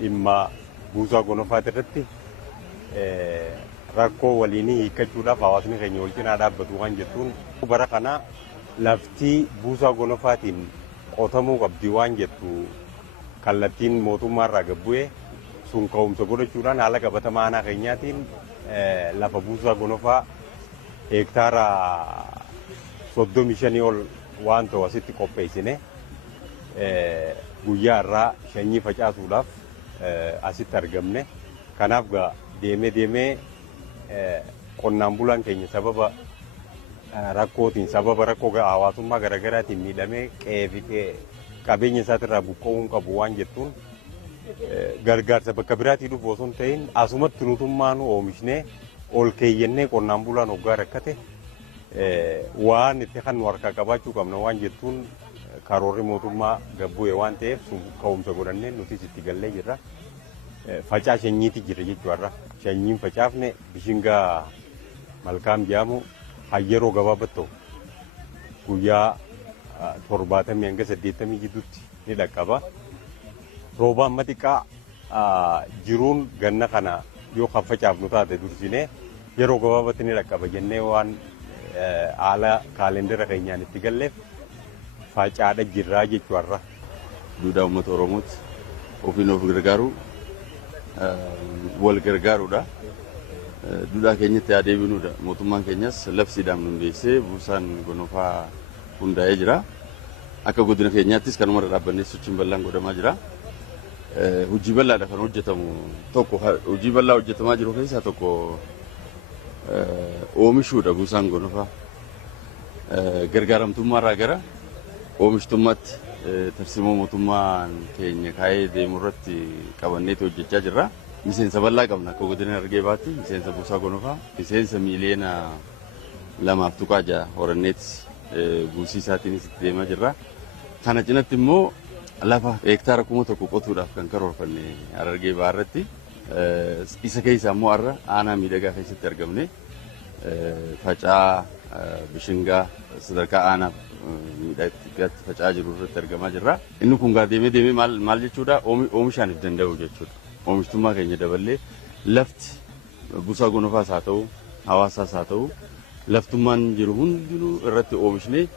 Imma buusaa gonofaa irratti rakkoo waliinii hiikkachuudhaaf hawaasni keenya wal cinaa dhaabbatu waan jettuun bara kana laftii buusaa gonofaatiin qotamuu qabdi waan jettu kallattiin mootummaarraa gabbu'ee sun ka'umsa godhachuudhaan haala qabatamaa aanaa keenyaatiin lafa buusaa gonofaa hektaara 35 ol waan ta'u asitti qopheessine guyyaa irraa shanyii facaasuudhaaf asitti argamne kanaaf deemee qonnaan bulaan keenya sababa rakkootiin sababa rakkoo hawaasummaa garaagaraatiin miidhamee qe'ee fi qabeenya isaatirraa buqqa'uu qabu waan jettuun gargaarsa bakka biraatii dhufu osoo hin ta'in asumatti nutummaan oomishnee ol keeyyannee qonnaan bulaan hoggaa rakkate waan itti kan nu harkaa qabaachuu qabna waan jettuun karoorri mootummaa gabbu'e waan ta'eef sun ka'umsa godhannee nutis itti gallee jirra. Facaa shanyiiti jira jechuudha. Shanyiin facaafne bishingaa malkaam jedhamu yeroo gabaabattu guyyaa 70 hanga 80 gidduutti ni dhaqqaba. Rooba amma xiqqaa jiruun ganna kana yoo kan facaafnu taate dursinee yeroo gabaabatti ni dhaqqaba jennee waan haala kaalendera keenyaan itti galleef facaadha jirraa jechuudha. Duudhaa uummata Oromooti ofiin of gargaaru wal gargaaruudha. Duudhaa keenyatti adeeminuudha. Mootummaan keenyas labsiidhaan hundeessee buusaan gonofaa hundaa'ee jira. Akka godina keenyaattis kanuma irra dhaabbannee sochiin bal'aan godhamaa jira. Hojii bal'aadha kan hojjetamu tokko hojii bal'aa hojjetamaa jiru keessaa tokko oomishuudha buusaan gonofaa. Gargaaramtummaarraa gara oomishtummaatti tarsiimoo mootummaan keenya kaa'ee deemu irratti qabanneetu hojjechaa jirra. Miseensa bal'aa qabna akka godina Harargee baatti miseensa buusaa gonofaa miseensa miiliyoona 2.6 horanneetti buusii isaatiinis itti deemaa jirra. Kana cinatti immoo lafa hektaara 1,000 qotuudhaaf kan karoorfanne Harargee baarratti isa keessa immoo har'a aanaa miidhagaa keessatti argamne facaa bishingaa sadarkaa aanaa miidhagaatti facaa jiru irratti argamaa jirra. Inni kun deemee maal jechuudha oomishaan if danda'u jechuudha. Oomishtummaa keenya daballee lafti buusaa gonofaas haa ta'u hawaasaas haa ta'u laftummaan jiru hundinuu irratti oomishnee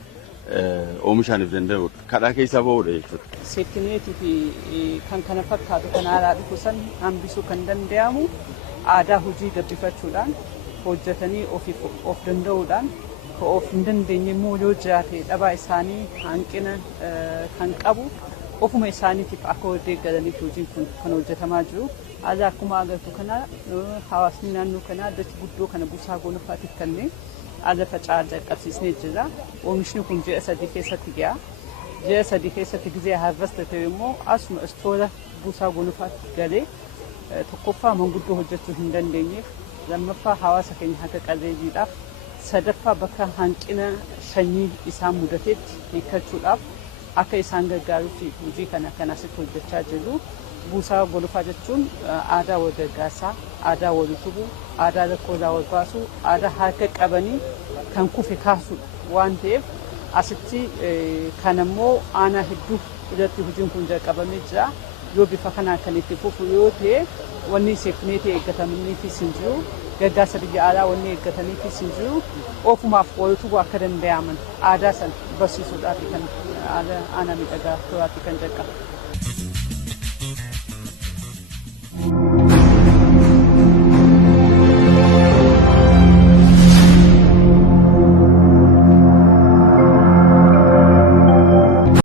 oomishaan if danda'udha. Kadhaa keessaa ba'uudha jechuudha. Seeftineetii fi kan kana fakkaatu kan aadaa dhufu san hambisuu kan danda'amu aadaa hojii gabbifachuudhaan hojjetanii of danda'uudhaan of hin dandeenye immoo yoo jiraate dhabaa isaanii hanqina kan qabu ofuma isaaniitiif akka deeggaraniif hojiin kun kan hojjetamaa jiru. Aadaa akkuma agartu kana hawaasni naannoo kanaa dachee guddoo kana buusaa gonofaatiif kanneen aadaa faca'aa jalqabsiisnee jira. Oomishni kun ji'a 3 keessatti ga'a. Ji'a 3 keessatti gizee harvesta ta'e immoo asuma istoora buusaa gonofaatti galee tokkoffaa manguddoo hojjechuu hin dandeenyeef lammaffaa hawaasa keenya akka qalbeeyyiidhaaf sadaffaa bakka hanqina sanyii isaan mudateetti hiikkachuudhaaf akka isaan gargaaruu fi hojii kana kan asitti hojjechaa jiru. Buusaa gonofaa jechuun aadaa wal gargaarsaa, aadaa wal utubuu, aadaa rakkoo wal baasuu, aadaa harka qabanii kan kufe kaasuu waan ta'eef asitti kan immoo aanaa hedduu irratti hojiin kun jalqabamee jira. Yoo bifa kanaan kan itti fufu yoo ta'e wanni seeftineetii eeggataniifis hin jiru. Gargaarsa biyya alaa wanni eeggataniifis hin jiru. Ofumaaf wal utubuu akka danda'aman aadaa sana barsiisuudhaaf kan aanaa miidhagaa turaatti kan jalqabu.